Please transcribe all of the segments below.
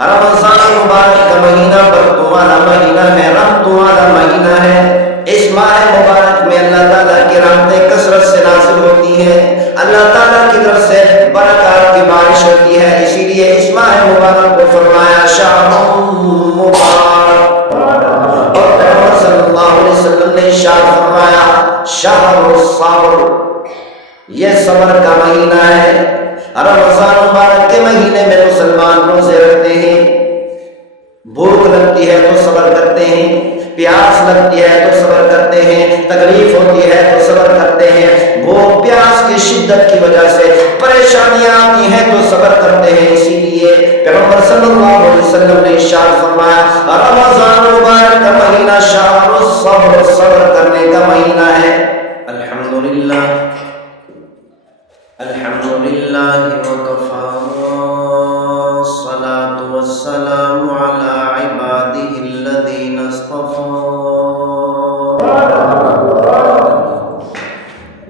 رمضان مبارک کا مہینہ برکتوں والا مہینہ ہے، رحمتوں والا مہینہ ہے۔ اس ماہ مبارک میں اللہ تعالیٰ کی رحمتیں کثرت سے نازل ہوتی ہیں، اللہ تعالیٰ کی طرف سے برکات کی بارش ہوتی ہے۔ اسی لیے اس ماہ مبارک کو فرمایا شہر مبارک، اور پیغمبر صلی اللہ علیہ وسلم نے ارشاد فرمایا شہر الصبر، یہ صبر کا مہینہ ہے۔ رمضان مبارک کے مہینے میں مسلمان روزے رکھتے ہیں، بھوک لگتی ہے تو صبر کرتے ہیں، پیاس لگتی ہے تو صبر کرتے ہیں، تکلیف ہوتی ہے تو صبر کرتے ہیں، بھوک پیاس کی شدت کی وجہ سے پریشانیاں آتی ہیں تو صبر کرتے ہیں۔ اسی لیے پیغمبر صلی اللہ علیہ وسلم نے ارشاد فرمایا رمضان مبارک کا مہینہ شہر الصبر، صبر کرنے کا مہینہ ہے۔ الحمدللہ الحمدللہ وکفی والصلاة والسلام علی عبادہ الذین اصطفی،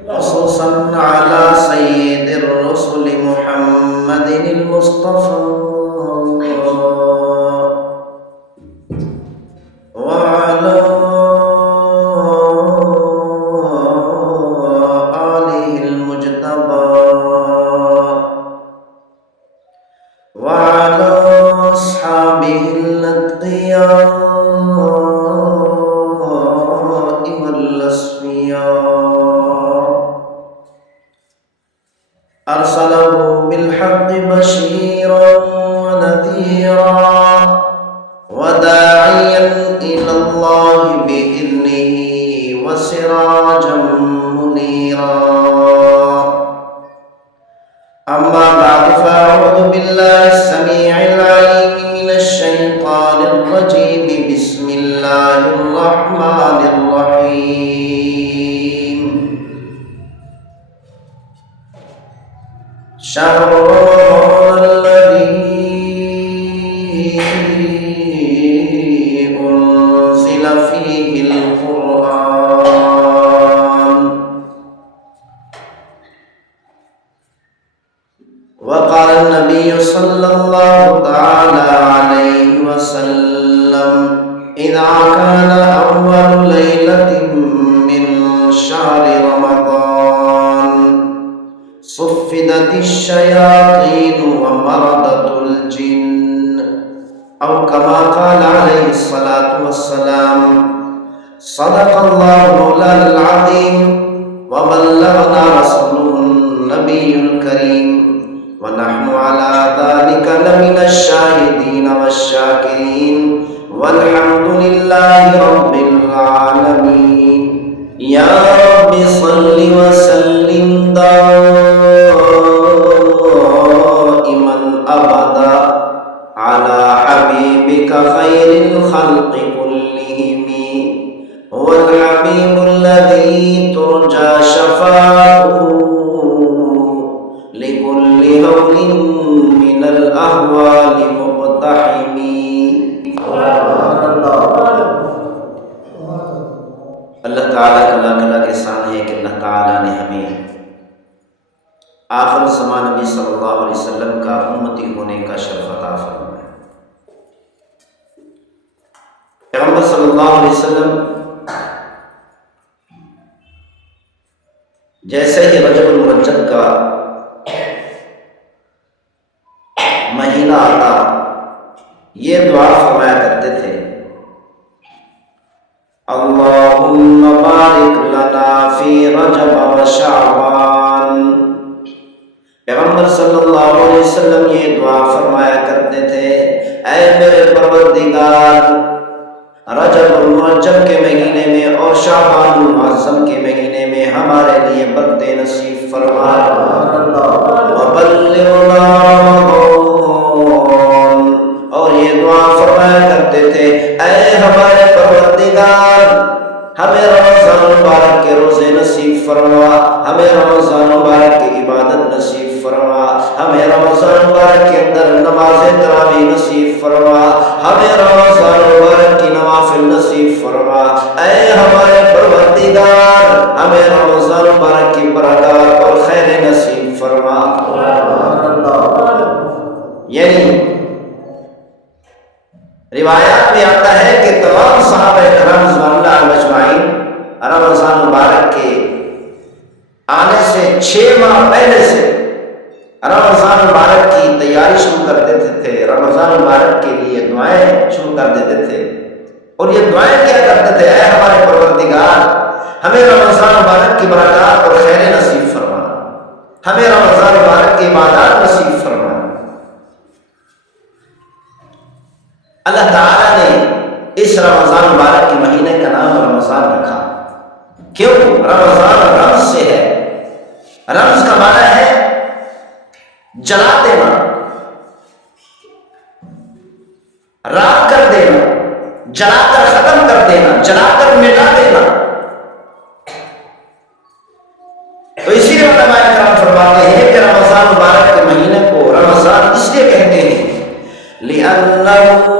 خصوصا علی سید الرسل محمد المصطفی وعلی جیسے ہی رجب المرجب کا مہینہ آتا یہ دعا فرمایا کرتے تھے اللہم بارک لنا فی رجب و شعبان۔ پیغمبر صلی اللہ علیہ وسلم یہ دعا فرمایا کرتے تھے اے میرے پروردگار رجب المرجب کے مہینے میں اور شعبان المعظم کے مہینے میں ہمارے لیے برکتیں نصیب فرما، وبلغنا رمضان، اور یہ دعا فرمایا کرتے تھے اے ہمارے پروردگار ہمیں رمضان مبارک کے روزے نصیب فرما، ہمیں رمضان مبارک کی عبادت نصیب فرما، ہمیں رمضان مبارک کے اندر نماز تراویح نصیب فرما، ہمیں رمضان مبارک کی نوافل نصیب فرما، اے ہمارے پروردگار ہمیں رمضان مبارک کی برکات اور خیر نصیب فرما۔ یعنی روایات میں آتا ہے کہ تمام صحابہ کرام رضوان اللہ علیہم اجمعین رمضان مبارک کے آنے سے 6 ماہ پہلے سے رمضان مبارک کی تیاری شروع کر دیتے تھے، رمضان مبارک کے لیے دعائیں شروع کر دیتے تھے، اور یہ دعائیں کیا کرتے تھے، اے ہمارے پروردگار ہمیں رمضان مبارک کی برکات اور خیر نصیب فرما، ہمیں رمضان مبارک کی عبادات نصیب فرما۔ اللہ تعالیٰ نے اس رمضان مبارک کے مہینے کا نام رمضان رکھا، کیوں؟ رمضان رمز سے ہے، رمز کا معنی ہے جلا دینا، راک کر دینا، جلا کر ختم کر دینا، جلا کر مٹا دینا۔ تو اسی لیے علماء کرام فرماتے ہیں کہ رمضان مبارک کے مہینے کو رمضان اس لیے کہتے ہیں لِأَنَّهُ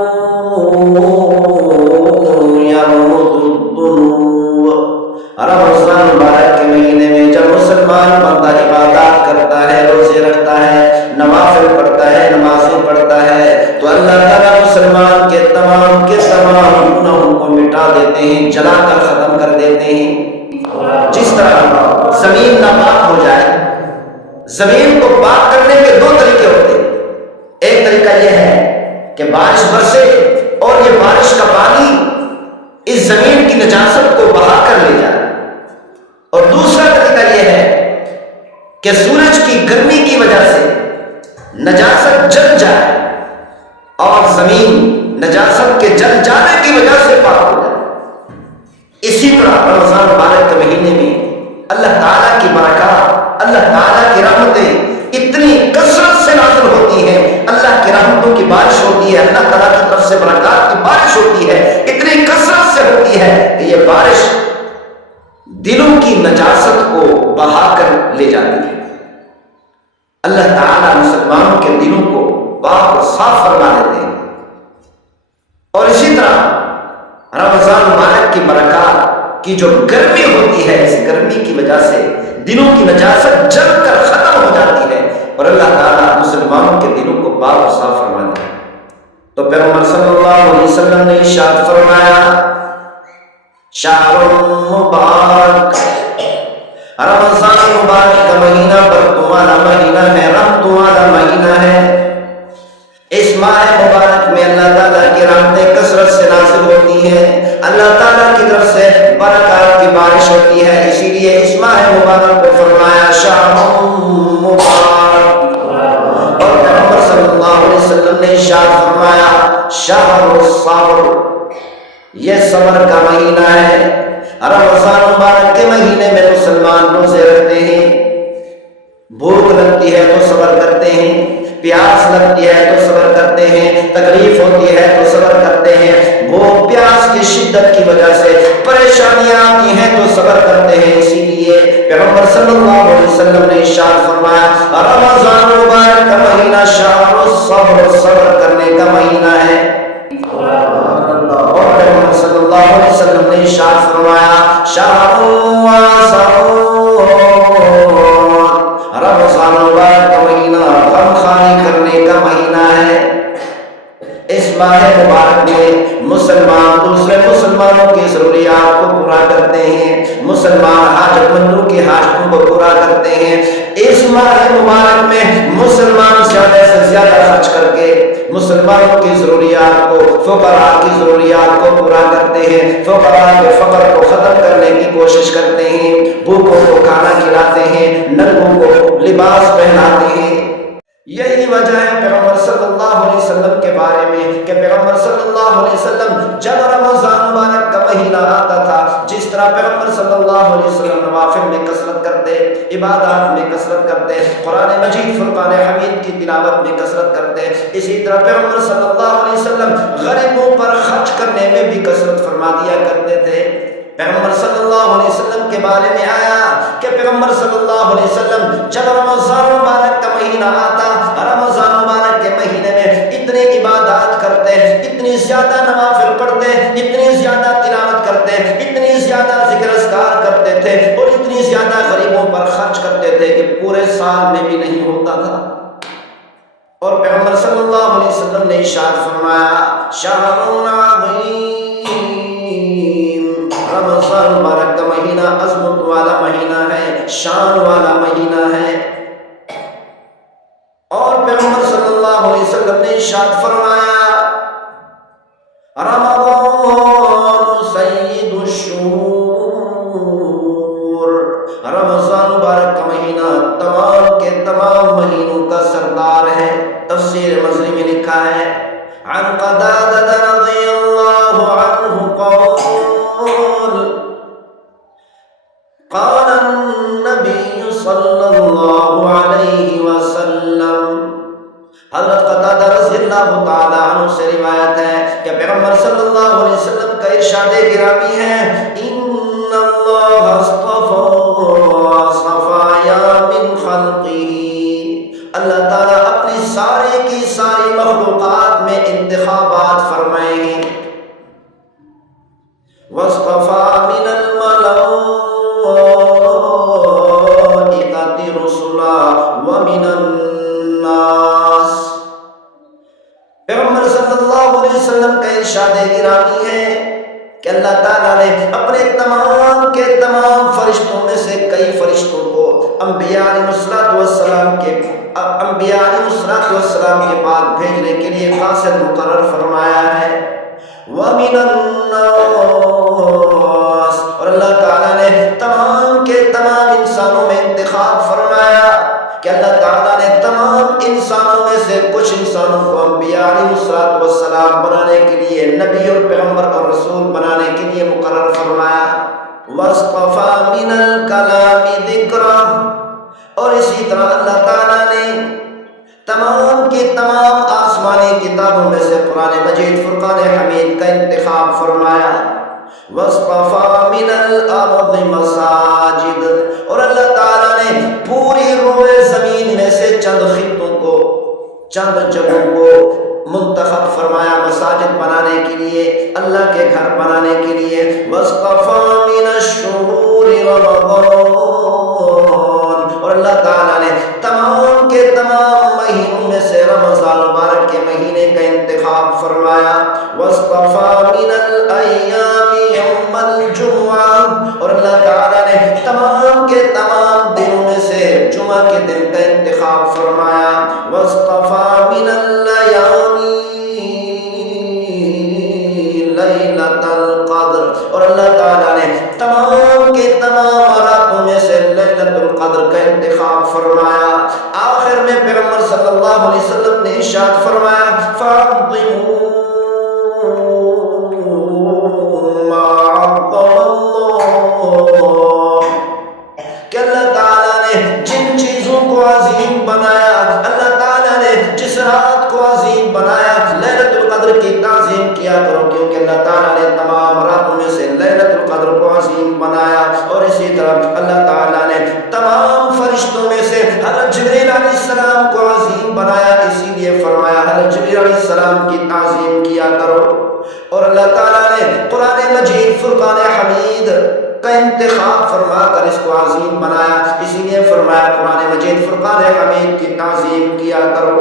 رمضان مبارک کے مہینے میں جب مسلمان بندہ عبادات کرتا ہے، روزے رکھتا ہے، نوافل پڑھتا ہے، نمازیں پڑھتا ہے، تو اللہ تعالیٰ مسلمان کے تمام گناہوں کو مٹا دیتے ہیں، جلا کر ختم کر دیتے ہیں۔ جس طرح زمین ناپاک ہو جائے، زمین کو پاک کرنے کے 2 طریقے ہوتے ہیں۔ ایک طریقہ یہ ہے کہ بارش برسے اور یہ بارش کا پانی اس زمین کی نجاست کو بہا کر لے جائے، اور دوسرا طریقہ یہ ہے کہ سورج کی گرمی کی وجہ سے نجاست جل جائے اور زمین نجاست کے جل جانے کی وجہ سے پاک ہو جائے۔ اسی طرح رمضان مبارک کے مہینے میں اللہ تعالیٰ کی برکات، اللہ تعالیٰ کی رحمتیں اتنی کثرت سے نازل ہوتی ہیں، اللہ کی رحمتوں کی بارش ہوتی ہے، اللہ تعالیٰ کی طرف سے برکات کی بارش ہوتی ہے، اتنی کثرت سے ہوتی ہے کہ یہ بارش دلوں کی نجاست کو بہا کر لے جاتی ہے۔ اللہ تعالیٰ مسلمانوں کے دلوں کو پاک اور صاف فرما دیتے ہیں۔ اور اسی طرح رمضان مبارک کی برکات کی جو گرمی ہوتی ہے، اس گرمی کی وجہ سے دلوں کی نجاست جل کر ختم ہو جاتی ہے، اور اللہ تعالیٰ مسلمانوں کے دلوں کو پاک اور صاف فرما دیتے ہیں۔ تو پیغمبر صلی اللہ علیہ وسلم نے ارشاد فرمایا شہر مبارک، رمضان مبارک کا مہینہ برکتوں والا مہینہ ہے، رحمتوں والا مہینہ ہے۔ اس ماہ مبارک میں اللہ تعالیٰ کی رحمتیں کثرت سے نازل ہوتی ہیں، اللہ تعالیٰ کی طرف سے برکات کی بارش ہوتی ہے، اسی لیے اس ماہ مبارک کو فرمایا شہر مبارک۔ اور پیغمبر صلی اللہ علیہ وسلم نے ارشاد فرمایا شہر الصبر، یہ صبر کا مہینہ ہے۔ رمضان مبارک کے مہینے میں مسلمان روزے رکھتے ہیں، بھوک لگتی ہے تو صبر کرتے ہیں، پیاس لگتی ہے تو صبر کرتے ہیں، تکلیف ہوتی ہے تو صبر کرتے ہیں، بھوک پیاس کی شدت کی وجہ سے پریشانیاں آتی ہیں تو صبر کرتے ہیں۔ اسی لیے پیغمبر صلی اللہ علیہ وسلم نے ارشاد فرمایا رمضان مبارک کا مہینہ شہر الصبر، صبر کرنے کا مہینہ ہے۔ اور پیغمبر صلی اللہ علیہ وسلم نے ارشاد فرمایا شہر واسع، رمضان مبارک کا مہینہ غم خواری کرنے کا مہینہ ہے۔ اس ماہ مبارک میں مسلمان دوسرے مسلمانوں کی ضروریات کو پورا کرتے ہیں، مسلمان حاجت مندوں کی حاجتوں کو پورا کرتے ہیں۔ اس ماہ مبارک میں مسلمان زیادہ سے زیادہ خرچ کر کے مسلمانوں کی ضروریات کو، فقراء کی ضروریات کو پورا کرتے ہیں، فقراء کے فقر کو ختم کرنے کی کوشش کرتے ہیں، بھوکوں کو کھانا کھلاتے ہیں، ننگوں کو لباس پہناتے ہیں۔ یہی وجہ ہے پیغمبر صلی اللہ علیہ وسلم کے بارے میں کہ پیغمبر صلی اللہ علیہ وسلم جب رمضان مبارک کا مہینہ آتا تھا، جس طرح پیغمبر صلی اللہ علیہ وسلم نوافل میں کثرت کرتے، عبادات میں کثرت کرتے، قرآن مجید فرقان حمید کی تلاوت میں کثرت کرتے، اسی طرح پیغمبر صلی اللہ علیہ وسلم غریبوں پر خرچ کرنے میں بھی کثرت فرما دیا کرتے تھے۔ پیغمبر صلی اللہ علیہ وسلم کے بارے میں آیا کہ پیغمبر صلی اللہ علیہ وسلم جب رمضان مبارک کا مہینہ آتا، رمضان مبارک کے مہینے میں اتنی عبادات کرتے، اتنی زیادہ نوافل پڑھتے، اتنی زیادہ تلاوت کرتے، اتنی زیادہ ذکر اذکار کرتے تھے، اور اتنی زیادہ غریبوں پر خرچ کرتے تھے کہ پورے سال میں بھی نہیں ہوتا تھا۔ اور پیغمبر صلی اللہ علیہ وسلم نے ارشاد فرمایا شہر عظیم، رمضان مبارک کا مہینہ عظمت والا مہینہ ہے، شان والا مہینہ ہے۔ اور پیغمبر صلی اللہ علیہ وسلم نے ارشاد فرمایا رمضان سید الشہور، رمضان مبارک کا مہینہ تمام کے تمام مہینوں کا سردار ہے۔ تفسیر مصری میں لکھا ہے عن قتادہ رضی اللہ عنہ قال النبی صلی اللہ علیہ وسلم، حضرت قتادہ رضی اللہ تعالیٰ عنہ سے روایت ہے کہ پیغمبر صلی اللہ علیہ وسلم کا ارشاد گرامی ہے ان اللہ اصطفى من خلقه، اللہ تعالیٰ اپنی سارے کی ساری مخلوقات میں انتخابات فرمائے ہیں۔ واصطفى من الملائکۃ رسلا ومن الناس، پیغمبر صلی اللہ علیہ وسلم کا ارشاد گرامی ہے کہ اللہ تعالیٰ نے اپنے تمام کے تمام فرشتوں میں سے کئی فرشتوں کو انبیاء علیہ السلام کے بعد بھیجنے کے لیے قاصد مقرر فرمایا ہے۔ وَمِنَ النَّاسِ، اور اللہ تعالیٰ نے تمام کے تمام انسانوں میں انتخاب فرمایا کہ اللہ تعالیٰ نے تمام انسانوں میں سے کچھ انسانوں کو انبیاء علیہ السلام بنانے کے لیے، نبی اور پیغمبر اور رسول بنانے کے لیے مقرر فرمایا۔ وَاصْطَفَى مِنَ الْكَلَامِ ذِكْرًا، اور اسی طرح اللہ تعالیٰ نے تمام کی تمام آسمانی کتابوں میں سے قرآن مجید فرقان حمید کا انتخاب فرمایا۔ وَاصْطَفَى مِنَ الْأَرْضِ مَسَاجِدَ، اور اللہ تعالیٰ نے پوری روئے زمین میں سے چند خطوں کو، چند جگہوں کو منتخب فرمایا مساجد بنانے کے لیے، اللہ کے گھر بنانے کے لیے۔ وَاصْطَفَى مِنَ الشُّهُورِ رَمَضَانَ، اور اللہ تعالیٰ نے تمام کے تمام مہینوں میں سے رمضان مبارک کے مہینے کا انتخاب فرمایا۔ وَاصْطَفَى مِنَ الْأَيَّامِ يَوْمَ الْجُمْعَةِ، اور اللہ تعالیٰ نے تمام کے تمام دنوں میں سے جمعہ کے دن کا انتخاب فرمایا۔ وَاصْطَفَى مِنَ اللَّيَالِي لَيْلَةَ الْقَدْرِ، اور اللہ تعالیٰ نے تمام کے تمام راتوں میں سے لیلۃ القدر کا انتخاب فرمایا۔ آخر میں پیغمبر صلی اللہ علیہ وسلم نے ارشاد فرمایا فَعَظِّمُوا مَا عَظَّمَ اللَّهُ، کہ اللہ تعالیٰ نے جن چیزوں کو عظیم بنایا، اللہ تعالیٰ نے جس رات کو عظیم بنایا، لیلۃ القدر کی تعظیم کیا کرو، کیونکہ اللہ تعالیٰ نے تمام راتوں میں سے لیلۃ القدر کو عظیم بنایا۔ اور اسی طرح اللہ تعالیٰ نے تمام فرشتوں میں سے حضرت جبریل علیہ السلام کو عظیم بنایا، اسی لیے فرمایا حضرت جبریل علیہ السلام کی تعظیم کیا کرو۔ اور اللہ تعالیٰ نے قرآن مجید فرقان حمید کا انتخاب فرما کر اس کو عظیم بنایا، اسی لیے فرمایا قرآن مجید فرقان حمید کی تعظیم کیا کرو۔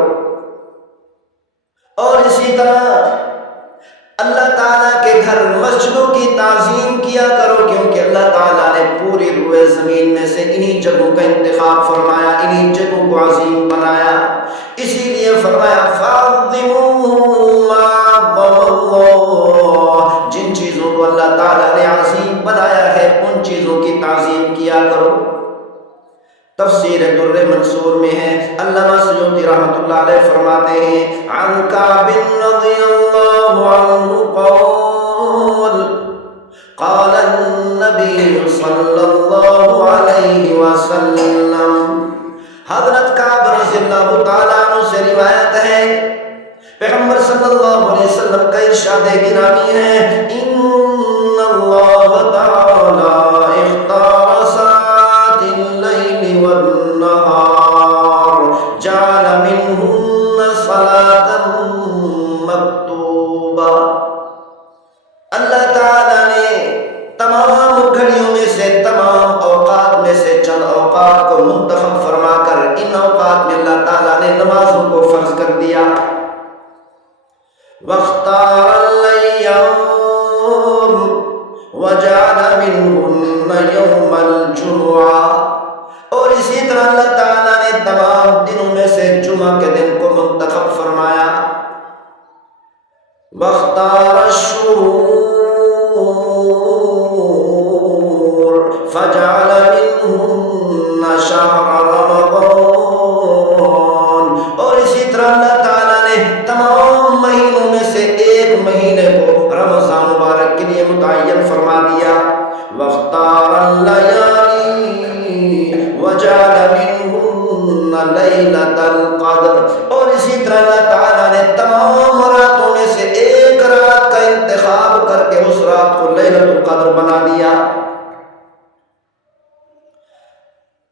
اور اسی طرح اللہ تعالیٰ کے گھر مسجدوں کی تعظیم کیا کرو، کیونکہ اللہ تعالیٰ نے پوری روئے زمین میں سے انہی جگہوں کا انتخاب فرمایا، انہی جگہوں کو عظیم بنایا، اسی لیے فرمایا فَعَظِّمُوا مَا عَظَّمَ اللَّهُ، جن چیزوں کو اللہ تعالیٰ نے عظیم بنایا ہے ان چیزوں کی تعظیم کیا کرو۔ تفسیر در منصور میں ہے، علامہ سیوطی رحمۃ اللہ علیہ فرماتے ہیں عن کعب رضی اللہ عنہ قال النبی صلی اللہ علیہ وسلم، حضرت کعب رضی اللہ تعالیٰ عنہ سے روایت ہے پیغمبر صلی اللہ علیہ وسلم کا ارشاد گرامی ہے ان اللہ تعالی اختار ساعات اللیل والنہار جعل منہن صلاة مکتوبہ، اللہ تعالیٰ نے تمام گھڑیوں میں سے، تمام اوقات میں سے چند اوقات کو منتخب فرما کر ان اوقات میں اللہ تعالیٰ نے نمازوں کو فرض کر واختار الأيام وجعل منهن يوم الجمعة. اور اسی طرح اللہ تعالیٰ نے تمام دنوں میں سے جمعہ کے دن کو منتخب فرمایا. واختار الشهور فجعل منهن شهر رمضان. اور اسی طرح اللہ تعالیٰ نے تمام مہینوں میں سے ایک مہینے کو رمضان مبارک کے لیے متعین فرما دیا. واختار الليالي وجعل منهن ليلة القدر. اور اسی طرح اللہ تعالیٰ نے تمام راتوں میں سے ایک رات کا انتخاب کر کے اس رات کو لیلۃ القدر بنا دیا.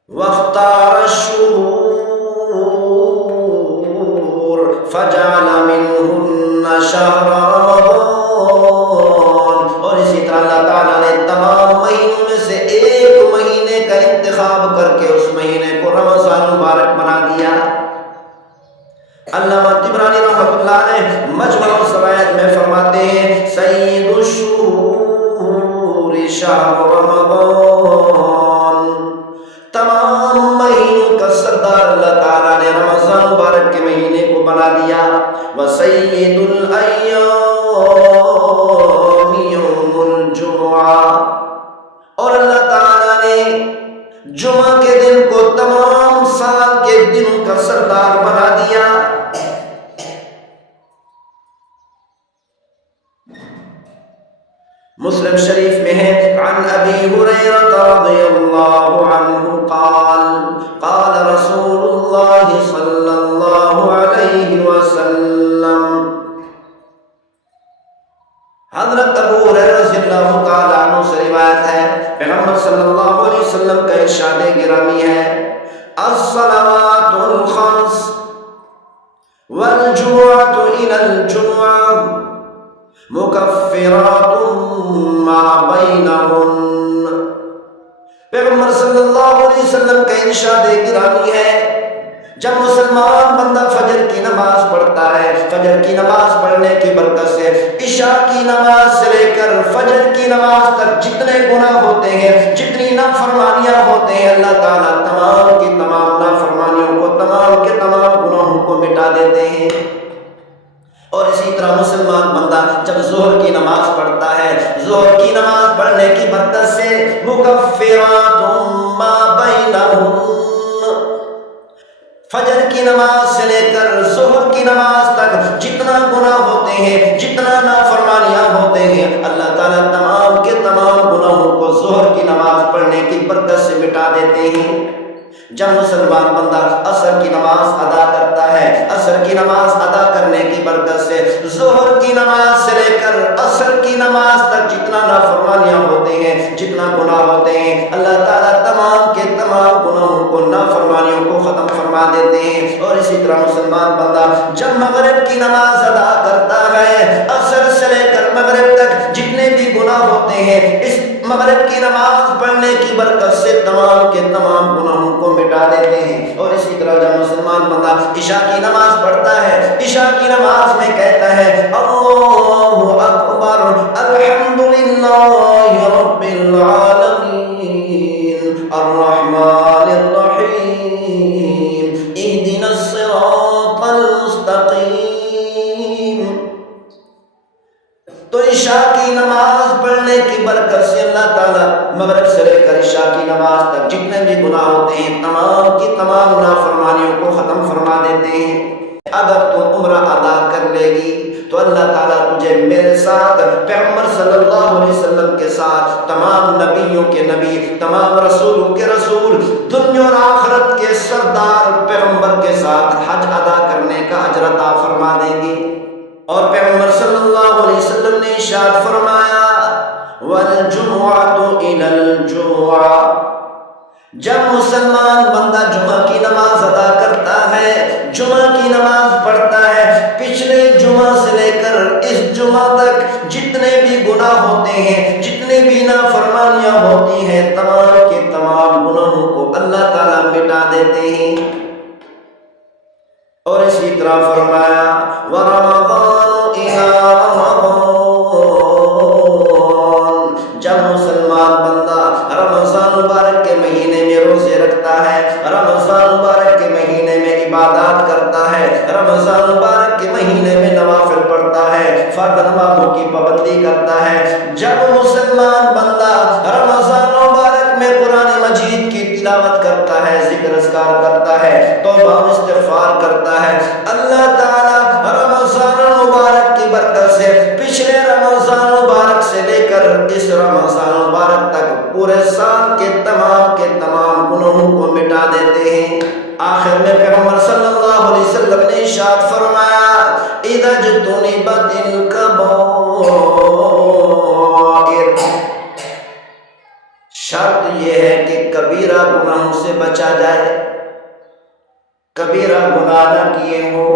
واختار الشهور فجعل منهن شهر رمضان. اور اسی طرح اللہ تعالیٰ نے تمام مہینوں میں سے ایک مہینے کا انتخاب کر کے اس مہینے کو رمضان مبارک بنا دیا. علامہ طبرانی رحمۃ اللہ علیہ مجمع الزوائد میں فرماتے ہیں سید الشہور شہر رمضان. تمام مہینوں کا سردار اللہ تعالیٰ نے رمضان مبارک کے مہینے کو بنا دیا. وسید الایام یوم الجمعہ. اور اللہ تعالیٰ نے جمعہ کے دن کو تمام سال کے دنوں کا سردار بنا دیا. مسلم شریف میں ہے عن ابی ہریرہ رضی اللہ عنہ قال قال رسول اللہ صلی اللہ علیہ وسلم. حضرت ابو ہریرہ رضی اللہ تعالی عنہ سے روایت ہے پیغمبر صلی اللہ علیہ وسلم کا ارشاد گرامی ہے الصلوات الخمس والجمعة إلى الجمعة مکفرات ما بینہن. پیغمبر صلی اللہ علیہ وسلم کا ارشاد گرامی ہے جب مسلمان بندہ فجر کی نماز پڑھتا ہے فجر کی نماز پڑھنے کی برکت سے عشاء کی نماز سے لے کر فجر کی نماز تک جتنے گناہ ہوتے ہیں جتنی نافرمانیاں ہوتے ہیں اللہ تعالیٰ تمام کی تمام نافرمانیوں کو تمام کے تمام گناہوں کو مٹا دیتے ہیں. اور اسی طرح مسلمان بندہ جب ظہر کی نماز پڑھتا ہے ظہر کی نماز پڑھنے کی برکت سے مکفرات ما بینہن فجر کی نماز سے لے کر ظہر کی نماز تک جتنا گناہ ہوتے ہیں جتنا نافرمانیاں ہوتے ہیں اللہ تعالیٰ تمام کے تمام گناہوں کو ظہر کی نماز پڑھنے کی برکت سے مٹا دیتے ہیں. جب مسلمان بندہ عصر کی نماز ادا کرتا ہے عصر کی نماز ادا کرنے کی برکت سے ظہر کی نماز سے لے کر عصر کی نماز تک جتنا نافرمانیاں ہوتے ہیں جتنا گناہ ہوتے ہیں اللہ تعالیٰ تمام کے تمام گناہوں کو نافرمانیوں کو ختم فرما دیتے ہیں. اور اسی طرح مسلمان بندہ جب مغرب کی نماز ادا کرتا ہے عصر سے لے کر مغرب تک جتنے بھی گناہ ہوتے ہیں اس مغرب کی نماز پڑھنے کی برکت سے تمام کے تمام گناہوں کو مٹا دیتے ہیں. اور اسی طرح جب مسلمان بندہ عشاء کی نماز پڑھتا ہے عشاء کی نماز میں کہتا ہے اللہ اکبر الحمدللہ رب العالمین الرحمن الرحیم اہدنا الصراط المستقیم. تو عشاء کی نماز پڑھنے کی برکت سے اللہ تعالیٰ مغرب سے لے کر عشاء کی نماز تک جتنے بھی گناہ ہوتے ہیں تمام کی تمام نافرمانیوں کو ختم فرما دیتے ہیں. اگر تو عمرہ ادا کر لے گی تو اللہ تعالیٰ تجھے میرے ساتھ پیغمبر صلی اللہ علیہ وسلم کے ساتھ تمام نبیوں کے نبی تمام رسولوں کے رسول دنیا اور آخرت کے سردار پیغمبر کے ساتھ حج ادا کرنے کا اجر عطا فرما دیں گے. اور پیغمبر صلی اللہ علیہ وسلم نے ارشاد فرمایا والجمعة إلى الجمعة. جب مسلمان بندہ جمعہ کی نماز ادا کرتا ہے جمعہ کی نماز پڑھتا ہے پچھلے جمعہ سے لے کر اس جمعہ تک جتنے بھی گناہ ہوتے ہیں جتنے بھی نافرمانیاں ہوتی ہیں تمام کے تمام گناہوں کو اللہ تعالیٰ مٹا دیتے ہیں. اور اسی طرح فرمایا وَرَمَضَانُ إِلَى فرض نمازوں کی پابندی کرتا ہے۔ جب مسلمان بندہ رمضان مبارک میں قرآن مجید کی تلاوت کرتا ہے، ذکر اذکار کرتا ہے، توبہ استغفار کرتا ہے، اللہ تعالیٰ رمضان مبارک کی برکت سے پچھلے رمضان مبارک سے لے کر اس رمضان مبارک تک پورے سال کے تمام گناہوں کو مٹا دیتے ہیں۔ آخر میں پیغمبر صلی اللہ علیہ وسلم نے ارشاد فرمایا اذا اجتنبت الکبائر، شرط یہ ہے کہ کبیرہ گناہوں سے بچا جائے، کبیرہ گناہ نہ کیے ہو۔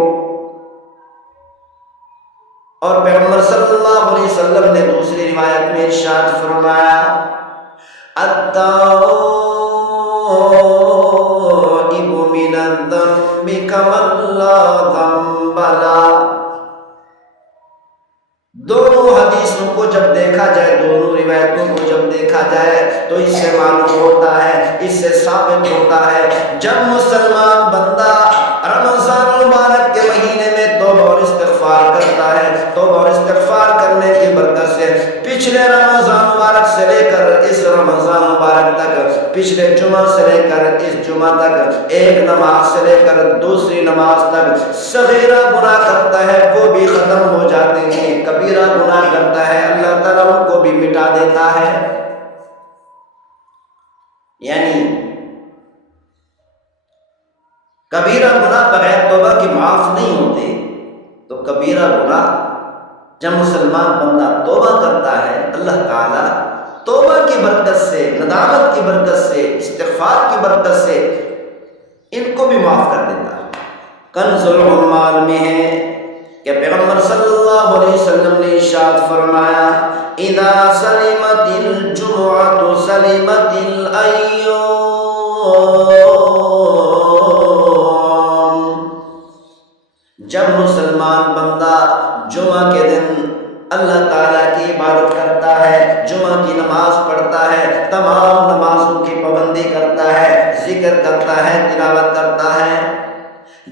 اور پیغمبر صلی اللہ علیہ وسلم نے دوسری روایت میں ارشاد فرمایا التائب من الذنب کمن لا ذنب له۔ دونوں حدیثوں کو جب دیکھا جائے، دونوں روایتوں کو جب دیکھا جائے تو اس سے معلوم ہوتا ہے، اس سے ثابت ہوتا ہے جب مسلمان بندہ رمضان مبارک کے مہینے میں توبہ اور استغفار کرتا ہے، توبہ اور استغفار کرنے کی برکت سے پچھلے رمضان مبارک سے لے کر اس رمضان مبارک تک، پچھلے جمعہ سے لے کر اس جمعہ تک، ایک نماز سے لے کر دوسری نماز تک صغیرہ گناہ کرتا ہے وہ بھی ختم ہو جاتے ہیں، کبیرہ گناہ کرتا ہے اللہ تعالیٰ ان کو بھی مٹا دیتا ہے۔ یعنی کبیرہ گناہ بغیر توبہ کی معاف نہیں ہوتے، تو کبیرہ گناہ جب مسلمان بندہ توبہ کرتا ہے اللہ تعالیٰ توبہ کی برکت سے، ندامت کی برکت سے، استغفار کی برکت سے ان کو بھی معاف کر دیتا ہے۔ کنز العمال میں ہے کہ پیغمبر صلی اللہ علیہ وسلم نے ارشاد فرمایا اذا سلمت الجمعۃ سلمت الایام، جب مسلمان بندہ جمعہ کے دن اللہ تعالیٰ کی عبادت کرتا ہے، جمعہ کی نماز پڑھتا ہے، تمام نمازوں کی پابندی کرتا ہے، ذکر کرتا ہے، تلاوت کرتا ہے،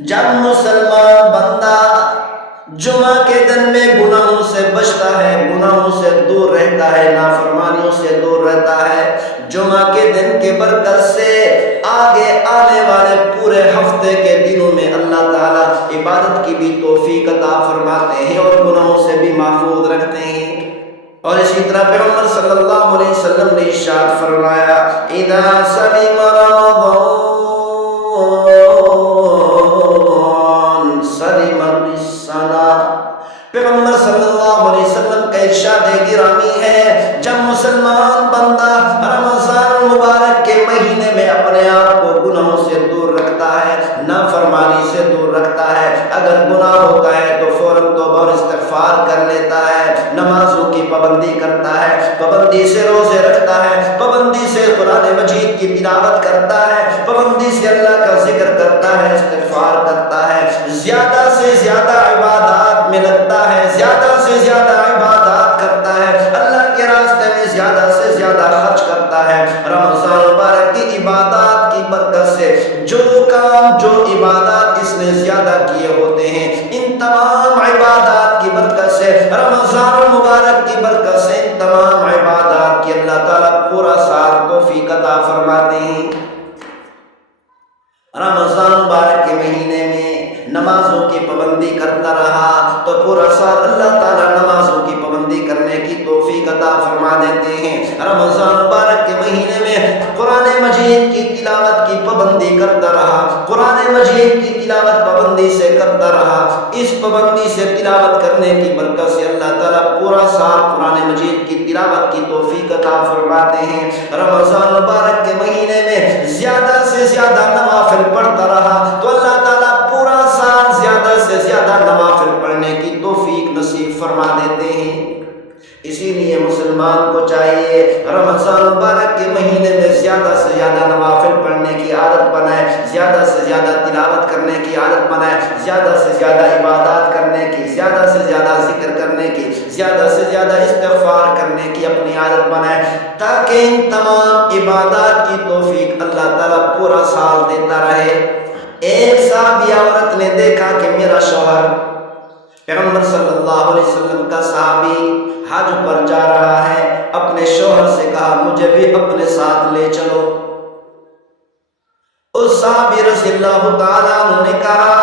جب مسلمان بندہ جمعہ کے دن میں گناہوں سے بچتا ہے، گناہوں سے دور رہتا ہے، نافرمانیوں سے دور رہتا ہے، جمعہ کے دن کے برکت سے آگے آنے والے پورے ہفتے کے دنوں میں اللہ تعالیٰ عبادت کی بھی توفیق عطا فرماتے ہیں اور گناہوں سے بھی محفوظ رکھتے ہیں۔ اور اسی طرح پیغمبر صلی اللہ علیہ وسلم نے ارشاد فرمایا اذا سلم رمضان سلمت السنہ، پیغمبر صلی اللہ علیہ وسلم کا ارشاد گرامی ہے جب مسلمان بندہ رمضان مبارک کے مہینے میں اپنے آپ کو گناہوں سے دور رکھتا ہے، نافرمانی سے دور رکھتا ہے، اگر گناہ ہوتا ہے تو فوراً توبہ اور استغفار کر لیتا ہے، نمازوں کی پابندی کرتا ہے، پابندی سے روزے رکھتا ہے، پابندی سے قرآن مجید کی تلاوت کرتا ہے، پابندی سے اللہ کا ذکر کرتا ہے، استغفار کرتا ہے، زیادہ سے زیادہ عبادات میں لگتا ہے، زیادہ سے زیادہ عبادات کرتا ہے، اللہ کے راستے میں زیادہ سے زیادہ خرچ کرتا ہے، رمضان مبارک کی عبادات کی برکت سے جو کام، جو عبادات اس نے زیادہ کیے ہوتے ہیں، ان تمام عبادات کی برکت سے، رمضان مبارک کی برکت سے، ان تمام عبادات کی اللہ تعالیٰ پورا سال توفیق عطا فرماتے ہیں۔ رمضان مبارک کے مہینے میں نمازوں کی پابندی کرتا رہا تو پورا سال اللہ تعالیٰ نمازوں کی پابندی کرنے کی توفیق عطا فرما دیتے ہیں۔ رمضان مبارک کے مہینے میں قرآن مجید کی تلاوت کی پابندی کرتا رہا، قرآن مجید کی تلاوت پابندی سے کرتا رہا، اس پابندی سے تلاوت کرنے کی برکت سے اللہ تعالیٰ پورا سال قرآن مجید کی تلاوت کی توفیق عطا فرماتے ہیں۔ رمضان مبارک کے مہینے میں زیادہ سے زیادہ نوافل پڑھتا رہا تو اللہ تعالیٰ پورا سال زیادہ سے زیادہ نوافل پڑھنے کی توفیق نصیب فرما دیتے ہیں۔ اسی لیے مسلمان کو چاہیے رمضان مبارک کے مہینے میں زیادہ سے زیادہ نوافل پڑھنے کی عادت بنائے، زیادہ سے زیادہ تلاوت کرنے کی عادت بنائے، زیادہ سے زیادہ عبادات کرنے کی، زیادہ سے زیادہ ذکر کرنے کی، زیادہ سے زیادہ استغفار کرنے کی اپنی عادت بنائے، تاکہ ان تمام عبادات کی توفیق اللہ تعالیٰ پورا سال دیتا رہے۔ ایک صحابی عورت نے دیکھا کہ میرا شوہر پیغمبر صلی اللہ علیہ وسلم کا صحابی حج پر جا رہا ہے، اپنے شوہر سے کہا مجھے بھی اپنے ساتھ لے چلو۔ اس صحابی رضی اللہ تعالیٰ عنہ نے کہا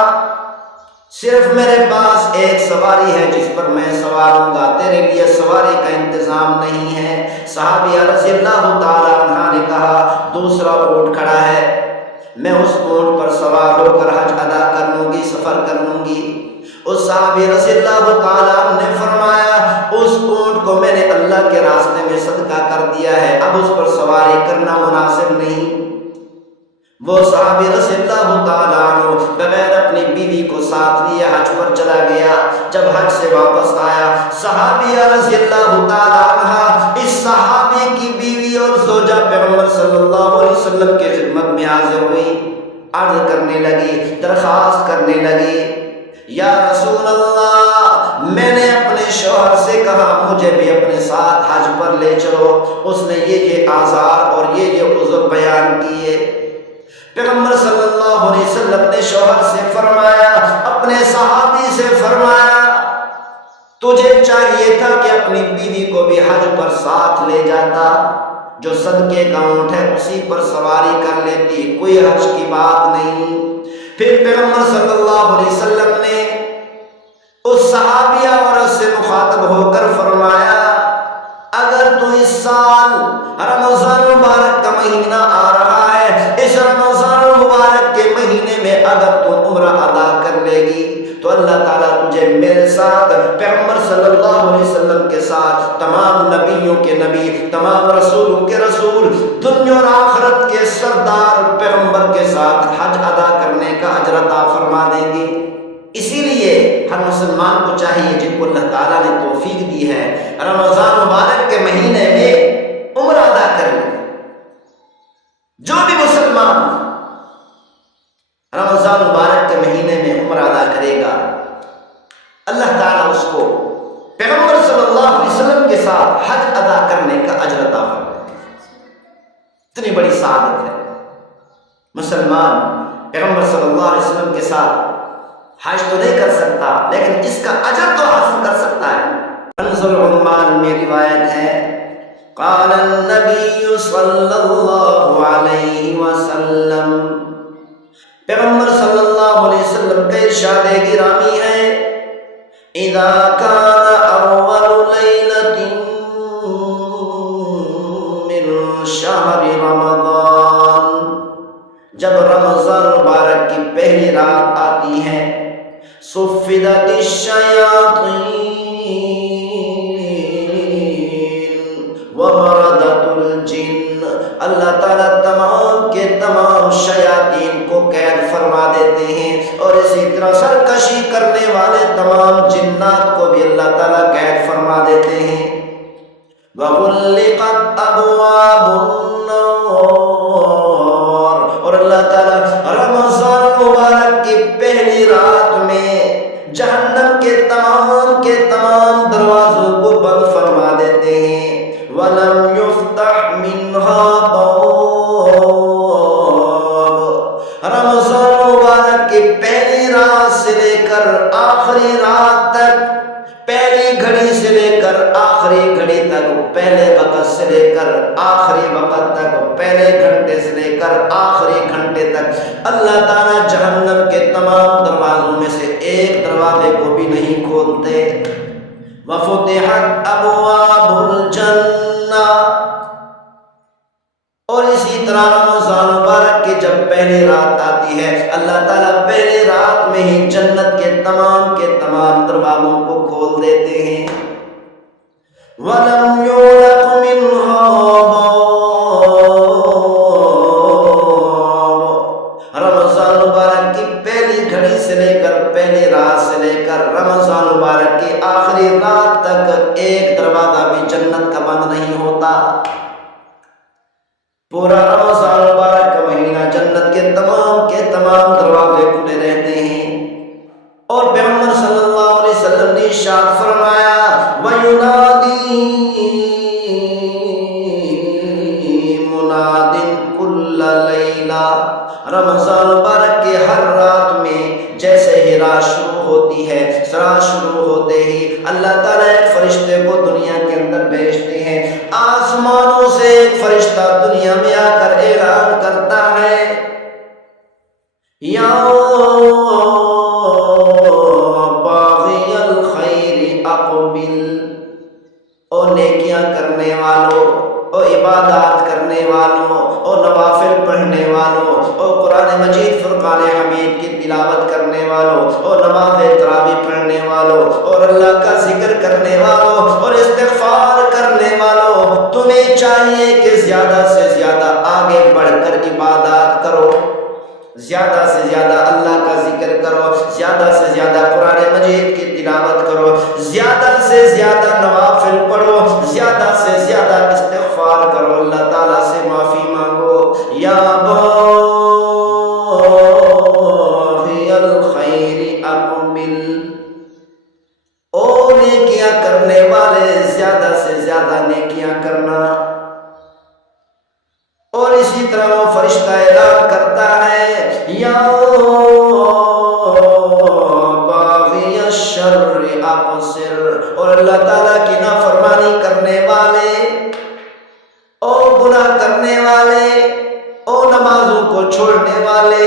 صرف میرے پاس ایک سواری ہے جس پر میں سوار ہوں گا، تیرے لیے سواری کا انتظام نہیں ہے۔ صحابی رضی اللہ تعالیٰ عنہ نے کہا دوسرا اونٹ کھڑا ہے، میں اس اونٹ پر سوار ہو کر حج ادا کر لوں گی، سفر کر لوں گی۔ اس صحابی رضی اللہ تعالیٰ عنہ نے فرمایا اس اونٹ کو میں نے اللہ کے راستے میں صدقہ کر دیا ہے، اب اس پر سواری کرنا مناسب نہیں۔ وہ صحابی رضی اللہ تعالیٰ عنہ بغیر اپنی بیوی کو ساتھ لیے حج پر چلا گیا۔ جب حج سے واپس آیا صحابی رضی اللہ تعالیٰ عنہ اس صحابی کی بیوی اور زوجہ پیغمبر صلی اللہ علیہ وسلم کی خدمت میں حاضر ہوئی، عرض کرنے لگی، درخواست کرنے لگی، یا رسول اللہ میں نے اپنے شوہر سے کہا مجھے بھی اپنے ساتھ حج پر لے چلو، اس نے یہ آزار اور یہ عذر بیان کیے۔ پیغمبر صلی اللہ علیہ وسلم نے شوہر سے فرمایا، اپنے صحابی سے فرمایا تجھے چاہیے تھا کہ اپنی بیوی کو بھی حج پر ساتھ لے جاتا، جو صدقے کا اونٹ ہے اسی پر سواری کر لیتی، کوئی حج کی بات نہیں۔ پھر پیغمبر صلی اللہ علیہ وسلم نے اس صحابیہ عورت سے مخاطب ہو کر فرمایا اگر تو اس سال رمضان مبارک کا مہینہ آ رہا ہے، اس رمضان مبارک کے مہینے میں اگر تو عمرہ ادا کر لے گی تو اللہ تعالیٰ تجھے میرے ساتھ پیغمبر صلی اللہ علیہ وسلم کے ساتھ، تمام نبیوں کے نبی، تمام رسولوں کے رسول، دنیا اور آخرت کے سردار پیغمبر کے ساتھ حج ادا کرنے کا اجر عطا فرما دیں گے۔ اسی لیے ہر مسلمان کو چاہیے جن کو اللہ تعالیٰ نے توفیق دی ہے رمضان مبارک کے مہینے میں عمرہ ادا کر لیں۔ جو بھی مسلمان رمضان مبارک کے مہینے میں عمرہ ادا کرے گا اللہ تعالیٰ اس کو پیغمبر صلی اللہ علیہ وسلم کے ساتھ حج ادا کرنے کا اجر عطا فرمائے گا۔ اتنی بڑی سعادت ہے، مسلمان پیغمبر صلی اللہ علیہ وسلم کے ساتھ حج تو نہیں کر سکتا لیکن اس کا اجر تو حاصل کر سکتا ہے۔ کنز العمال میں روایت ہے قال النبی صلی اللہ علیہ وسلم، پیغمبر صلی اللہ علیہ وسلم کا ارشاد گرامی ہے اذا کان اول لیلۃ من شہر رمضان، جب رمضان مبارک کی پہلی رات آتی ہے صفدت الشیاطین ومردت الجن، اللہ تعالیٰ تمام کے تمام شیاطین کو قید فرما دیتے ہیں اور اسی طرح سرکشی کرنے والے تمام جنات کو بھی اللہ تعالیٰ قید فرما دیتے ہیں۔ وغلقت ابواب النار، اور اللہ تعالیٰ رمضان مبارک کی پہلی رات میں جہنم کے تمام دروازوں کو بند فرما دیتے ہیں۔ وَلَمْ يُفْتَحْ مِنْهَا بَابٌ، رمضان مبارک کی پہلی رات سے لے کر آخری رات تک، پہلی گھڑی سے لے کر آخری گھڑی تک، پہلے وقت سے لے کر آخری وقت تک، پہلے گھنٹے سے لے کر آخری گھنٹے تک اللہ تعالیٰ جہنم کے تمام دروازوں میں سے ایک دروازے کو بھی نہیں کھولتے۔ وَفُتِحَتْ أَبْوَابُ الْجَنَّةِ، اور اسی طرح رمضان مبارک کی جب پہلی رات آتی ہے اللہ تعالیٰ پہلی رات میں ہی جنت کے تمام دروازوں کو کھول دیتے ہیں۔ وَلَمْ يُغْلَقْ مِنْهَا بَابٌ، رمضان مبارک کی پہلی گھڑی سے لے کر پہلی رات سے لے کر رمضان مبارک کی آخری رات تک ایک دروازہ بھی جنت کا بند نہیں ہوتا۔ پورا رمضان مبارک کا مہینہ جنت کے تمام دروازے کھلے رہتے ہیں۔ اور پیغمبر صلی اللہ علیہ وسلم نے ارشاد فرمایا وَيُنَادِي مُنَادٍ كُلَّ لَيْلَةٍ، رمضان مبارک کے ہر رات میں جیسے ہی رات شروع ہوتی ہے، رات شروع اللہ تعالیٰ ایک فرشتے کو دنیا کے اندر بھیجتے ہیں، آسمانوں سے ایک فرشتہ دنیا میں آ کر اعلان کرتا ہے، یا باغی الخیر اقبل، او نیکیاں کرنے والوں، او عبادات کرنے والوں، او نوافل پڑھنے والوں، او قرآن مجید فرقان حمید کی تلاوت کرنے والوں، او نماز تراویح پڑھنے والوں، اور اللہ کا ذکر کرنے والوں اور استغفار کرنے والوں، تمہیں چاہیے کہ زیادہ سے زیادہ آگے بڑھ کر عبادات کرو، زیادہ سے زیادہ اللہ کا ذکر کرو، زیادہ سے زیادہ قرآن مجید کی تلاوت کرو، زیادہ سے زیادہ نوافل پڑھو، زیادہ سے زیادہ استغفار کرو، اللہ تعالیٰ سے معافی مانگو، یا باغی الخیر اقبل، او نیکیاں کرنے والے زیادہ سے زیادہ نیکیاں کرنا۔ اور اسی طرح وہ فرشتہ اعلان کرتا ہے، یا باغی الشر اقصر، اور اللہ تعالیٰ کی نافرمانی کرنے والے، او گناہ کرنے والے، او نمازوں کو چھوڑنے والے،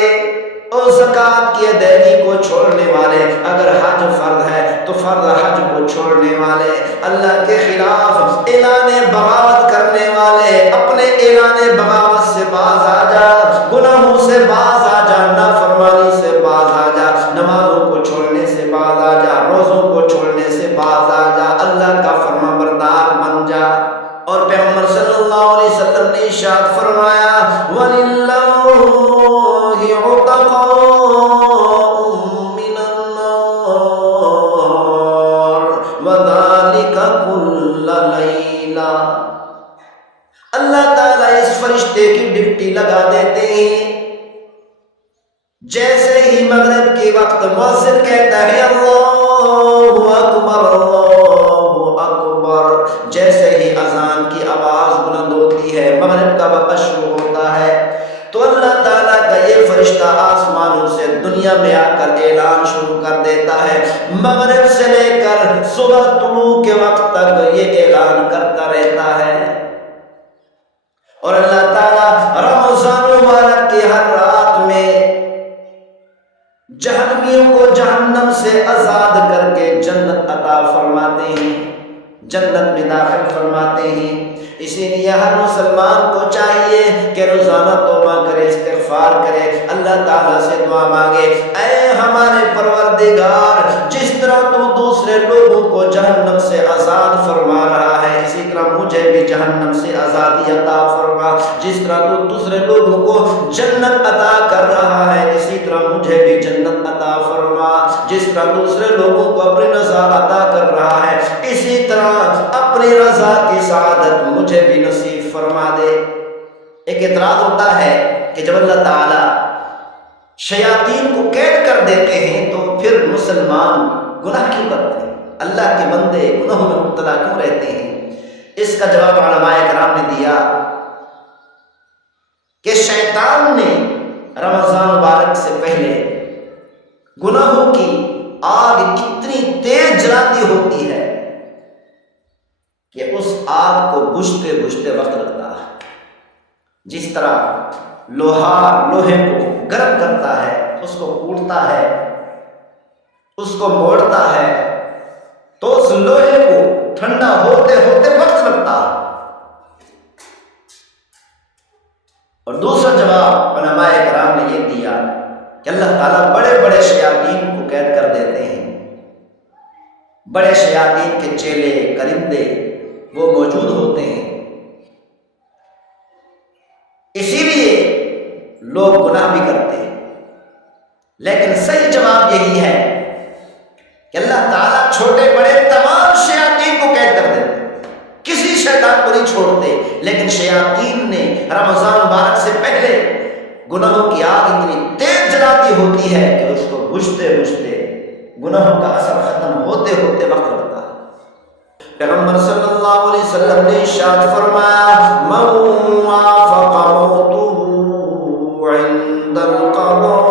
او زکوٰۃ کی ادائیگی کو چھوڑنے والے، اگر حج فرض ہے تو فرض حج کو چھوڑنے والے، اللہ کے خلاف اعلان بغاوت کرنے والے، اپنے اعلان بغاوت سے باز آ جا، گناہوں سے باز آ جا، نافرمانی سے باز آ جا، نمازوں کو چھوڑنے سے باز آ جا، روزوں کو چھوڑنے سے باز آ جا، اللہ کا فرما بردار بن جا۔ اور پیغمبر صلی اللہ علیہ وسلم نے ارشاد فرمایا، وَلِلَّهِ عُتَقَاءُ مِنَ النَّارِ وَذَلِكَ كُلَّ لَيْلَةٍ، اللہ تعالیٰ اس فرشتے کی ڈپٹی لگا دیتے ہیں، جیسے ہی مغرب کے وقت مؤذن کہتا ہے اللہ اکبر اللہ اکبر، جیسے ہی اذان کی آواز بلند ہوتی ہے، مغرب کا وقت شروع ہوتا ہے، تو اللہ تعالیٰ کا یہ فرشتہ آسمانوں سے دنیا میں آ کر اعلان شروع کر دیتا ہے، مغرب سے لے کر صبح طلوع کے وقت تک یہ اعلان کرتا رہتا ہے۔ اور اللہ تعالیٰ رمضان مبارک کی ہر رات میں جہنمیوں کو جہنم سے آزاد کر کے جنت عطا فرماتے ہیں، جنت میں داخل فرماتے ہیں۔ اسی لیے ہر مسلمان کو چاہیے کہ روزانہ توبہ کرے، استغفار کرے، اللہ تعالیٰ سے دعا مانگے، اے ہمارے پروردگار، جس طرح تو دوسرے لوگوں کو جہنم سے آزاد فرما رہا ہے، اسی طرح مجھے بھی جہنم سے آزادی عطا فرما، جس طرح تو دوسرے لوگوں کو جنت عطا کر رہا ہے، اسی طرح مجھے بھی جنت عطا فرما، جس طرح دوسرے لوگوں کو اپنی رضا عطا کر رہا ہے، اسی طرح اپنی رضا کی سعادت مجھے بھی نصیب فرما دے۔ ایک اعتراض ہوتا ہے کہ جب اللہ تعالیٰ شیاطین کو قید کر دیتے ہیں تو پھر مسلمان گناہ کیوں کرتے ہیں، اللہ کے بندے گناہوں میں مبتلا کیوں رہتے ہیں؟ اس کا جواب علماء کرام نے دیا کہ شیطان نے رمضان مبارک سے پہلے گناہوں کی آگ اتنی تیز جلاتی ہوتی ہے کہ اس آگ کو بجھتے بجھتے وقت لگتا ہے، جس طرح لوہار لوہے کو گرم کرتا ہے، اس کو کوڑتا ہے، اس کو موڑتا ہے، تو اس لوہے کو ٹھنڈا ہوتے ہوتے وقت لگتا ہے۔ اور دوسرا جواب علماء کرام نے یہ دیا کہ اللہ تعالیٰ بڑے بڑے شیاطین کو قید کر دیتے ہیں، بڑے شیاطین کے چیلے کرندے وہ موجود ہوتے ہیں، اسی لیے لوگ گناہ بھی کرتے ہیں۔ لیکن صحیح جواب یہی ہے کہ اللہ تعالیٰ چھوٹے بڑے تمام شیاطین کو قید کر دیتے ہیں، کسی شیطان کو نہیں چھوڑتے، لیکن شیاطین نے رمضان مبارک سے پہلے گناہوں کی آگ اتنی تیز جلاتی ہوتی ہے کہ اس کو بجھتے بجھتے گناہوں کا اثر ختم ہوتے ہوتے وقت لگتا ہے۔ پیغمبر صلی اللہ علیہ وسلم نے ارشاد فرمایا، من وافق موته عند القضاء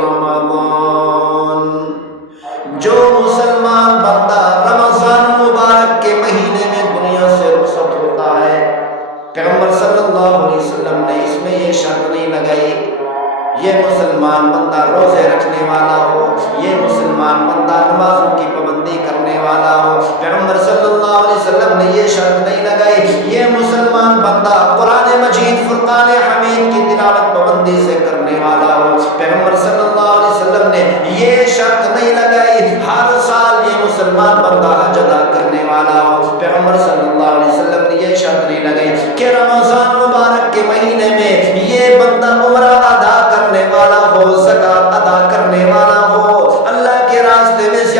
رمضان،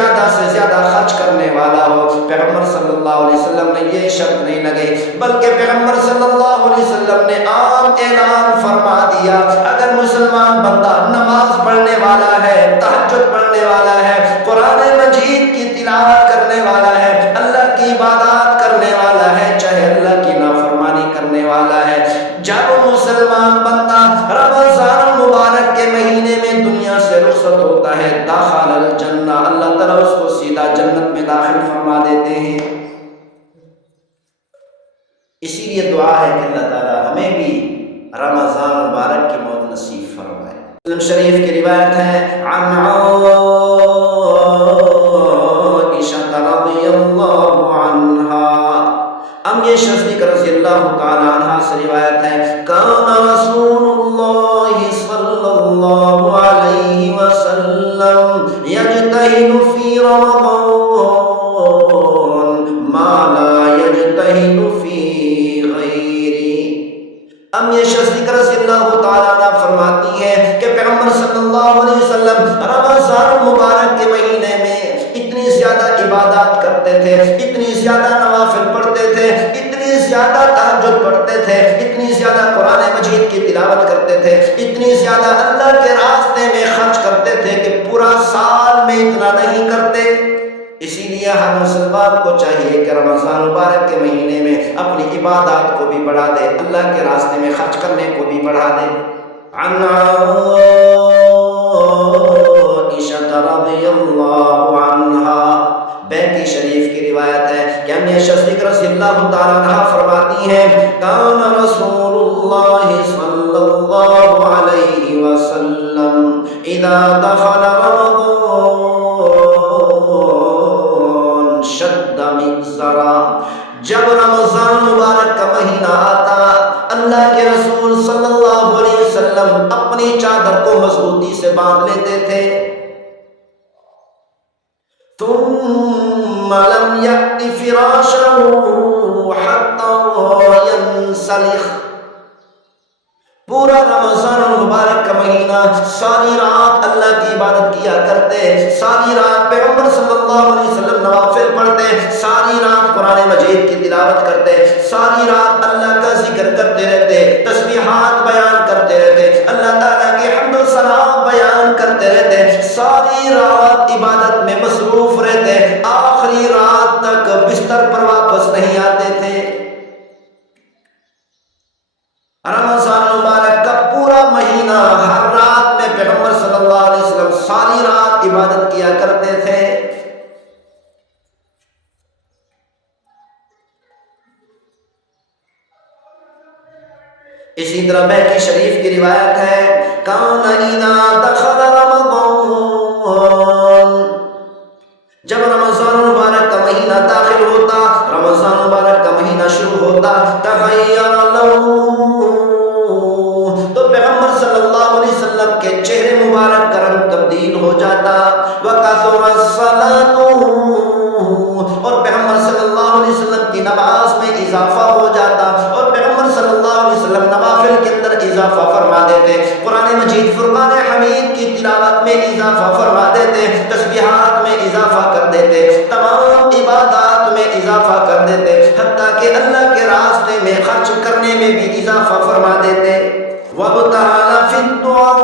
زیادہ سے زیادہ خرچ کرنے والا ہو۔ پیغمبر صلی اللہ علیہ وسلم نے یہ شرط نہیں لگے، بلکہ پیغمبر صلی اللہ علیہ وسلم نے عام اعلان فرما دیا، اگر مسلمان بندہ نماز پڑھنے والا ہے، تہجد پڑھنے والا ہے، قرآن مجید کی تلاوت کرنے والا ہے، اللہ کی عبادات کرنے والا ہے، چاہے اللہ کی نافرمانی کرنے والا ہے، جب مسلمان بندہ رمضان المبارک کے مہینے میں دنیا سے رخصت ہوتا ہے، داخل الجنہ، اللہ تعالیٰ اس کو سیدھا جنت میں داخل فرما دیتے ہیں۔ اسی لیے دعا ہے کہ اللہ تعالیٰ ہمیں بھی رمضان المبارک کی موت نصیب فرمائے۔ مسلم شریف کی روایت ہے، عن عائشہ رضی اللہ عنہا، عائشہ صدیق رضی اللہ تعالی عنہ سے روایت ہے، کان رسول اللہ صلی اللہ علیہ وسلم یجتہد فی رمضان ما لا یجتہد فی غیری۔ عائشہ صدیق رضی اللہ تعالی عنہ فرماتی ہے کہ پیغمبر صلی اللہ علیہ وسلم رمضان المبارک کے مہینے میں اتنی زیادہ عبادات کرتے تھے، اتنی زیادہ نوافل پڑھتے تھے، اتنی زیادہ تہجد پڑھتے تھے، اتنی زیادہ قرآن مجید کی تلاوت کرتے تھے، اتنی زیادہ اللہ کے راستے میں خرچ کرتے تھے کہ پورا سال میں اتنا نہیں کرتے۔ اسی لیے ہر مسلمان کو چاہیے کہ رمضان مبارک کے مہینے میں اپنی عبادات کو بھی بڑھا دے، اللہ کے راستے میں خرچ کرنے کو بھی بڑھا دے۔ عن عائشہ رضی اللہ عنہا، بیہقی شریف کی روایت ہے کہ عائشہ صدیقہ رضی اللہ تعالی عنہا فرماتی ہیں، کان رسول اللہ صلی اللہ علیہ وسلم اذا دخل رمضان شد مئزرا، جب رمضان مبارک کا مہینہ آتا اللہ کے رسول صلی اللہ علیہ وسلم اپنی چادر کو مضبوطی سے باندھ لیتے تھے، ثم لم يأت فراشه حتى ينسلخ، پورا رمضان المبارک کا مہینہ ساری رات اللہ کی عبادت کیا کرتے، ساری رات پیغمبر صلی اللہ علیہ وسلم نوافل پڑھتے، ساری رات قرآن مجید کی تلاوت کرتے، ساری رات اللہ کا ذکر کرتے رہتے، تسبیحات بیان کرتے رہتے، اللہ تعالیٰ کی حمد و ثنا بیان کرتے رہتے، ساری رات عبادت میں مصروف رہتے، آخری رات تک بستر پر واپس نہیں آتے تھے۔ رمضان مبارک کا پورا مہینہ ہر رات میں پیغمبر صلی اللہ علیہ وسلم ساری رات عبادت کیا کرتے تھے۔ اسی طرح بیہقی شریف کی روایت ہے، کان اذا دخل رمضان، جب رمضان مبارک کا مہینہ داخل ہوتا، رمضان مبارک کا مہینہ شروع ہوتا، تغیر لونہ، تو پیغمبر صلی اللہ علیہ وسلم کے چہرے مبارک کا رنگ تبدیل ہو جاتا، وکثرت صلاتہ، اور پیغمبر صلی اللہ علیہ وسلم کی نماز میں اضافہ ہو جاتا، اور پیغمبر صلی اللہ علیہ وسلم نوافل کے اندر اضافہ فرما دیتے، قرآن مجید فرقان حمید کی تلاوت میں اضافہ فرما دیتے، تسبیحات میں اضافہ کر دیتے، تمام عبادات میں اضافہ کر دیتے، حتیٰ کہ اللہ کے راستے میں خرچ کرنے میں بھی اضافہ فرما دیتے۔ وابتہل فی الدعاء،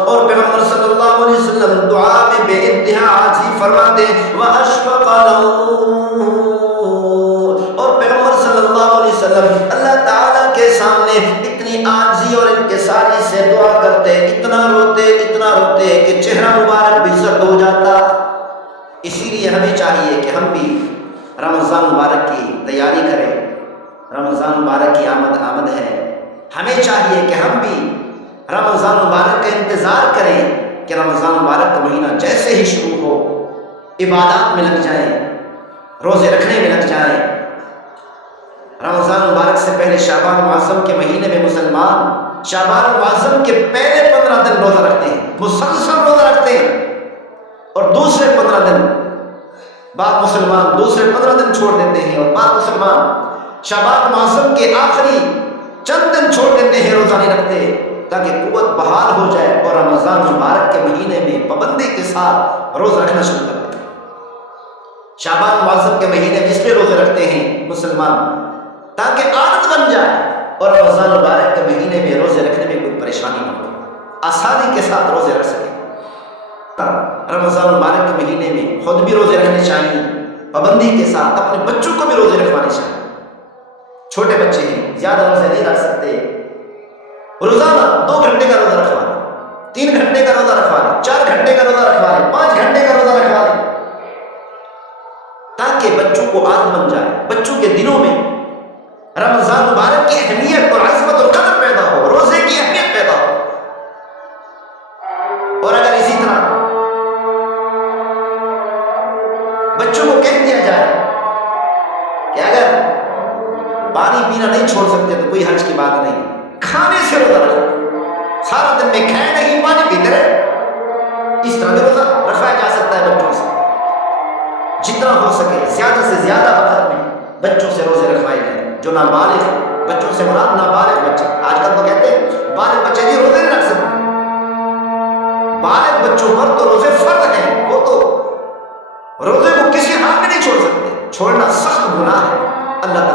اور پیغمبر صلی اللہ علیہ وسلم دعا میں بے انتہا عاجزی فرماتے، واشفق له، اور پیغمبر صلی اللہ علیہ وسلم اللہ تعالیٰ کے سامنے اتنی عاجزی اور انکساری سے دعا کرتے، اتنا روتے کہ چہرہ مبارک بھی زرد ہو جاتا۔ اسی لیے ہمیں چاہیے کہ ہم بھی رمضان مبارک کی تیاری کریں، رمضان مبارک کی آمد ہے، ہمیں چاہیے کہ ہم بھی رمضان مبارک کا انتظار کریں کہ رمضان مبارک کا مہینہ جیسے ہی شروع ہو عبادات میں لگ جائیں، روزے رکھنے میں لگ جائیں۔ رمضان مبارک سے پہلے شعبان معظم کے مہینے میں مسلمان شعبان معظم کے پہلے 15 دن روزہ رکھتے ہیں، مسلسل روزہ رکھتے ہیں، اور دوسرے 15 دن بعد مسلمان دوسرے 15 دن چھوڑ دیتے ہیں، اور بعد مسلمان شعبان معظم کے آخری چند دن چھوڑ دیتے ہیں، روزہ نہیں رکھتے، تاکہ قوت بحال ہو جائے اور رمضان مبارک کے مہینے میں پابندی کے ساتھ روزہ رکھنا شروع کر دیں۔ شعبان معظم کے مہینے میں اس لیے روزے رکھتے ہیں مسلمان تاکہ عادت بن جائے اور رمضان مبارک کے مہینے میں روزے رکھنے میں کوئی پریشانی نہ ہو، آسانی کے ساتھ روزے رکھ سکیں۔ رمضان مبارک کے مہینے میں خود بھی روزے رکھنے چاہیے، پابندی کے ساتھ اپنے بچوں کو بھی روزے رکھوانے چاہیے۔ چھوٹے بچے ہیں، زیادہ روزے نہیں رکھ سکتے، روزانہ 2 گھنٹے کا روزہ رکھوا لیں، 3 گھنٹے کا روزہ رکھوا لیں، 4 گھنٹے کا روزہ رکھوا لیں، 5 گھنٹے کا روزہ رکھوا لیں، تاکہ بچوں کو عادت بن جائے، بچوں کے دلوں میں رمضان مبارک کی اہمیت اور عظمت اور قدر پیدا ہو، روزے کی اہمیت پیدا ہو۔ اور اگر اسی طرح بچوں کو کہہ دیا جائے کہ اگر پانی پینا نہیں چھوڑ سکتے تو کوئی حرج کی بات نہیں، کھانے سے روزہ رکھو، سارا دن میں کھائے نہیں پانی پیتے رہے، اس طرح بھی روزہ رکھا جا سکتا ہے بچوں سے۔ جتنا ہو سکے زیادہ سے زیادہ وقت میں بچوں سے روزے رکھوائے جائیں، جو نابالغ، بچوں سے مراد نابالغ بچے۔ آج کل تو کہتے ہیں بالغ بچے بھی روزے نہیں رکھ سکتے، بالغ بچوں پر تو روزے فرض ہیں، وہ تو روزے کو کسی حال میں نہیں چھوڑ سکتے، چھوڑنا سخت گناہ ہے۔ اللہ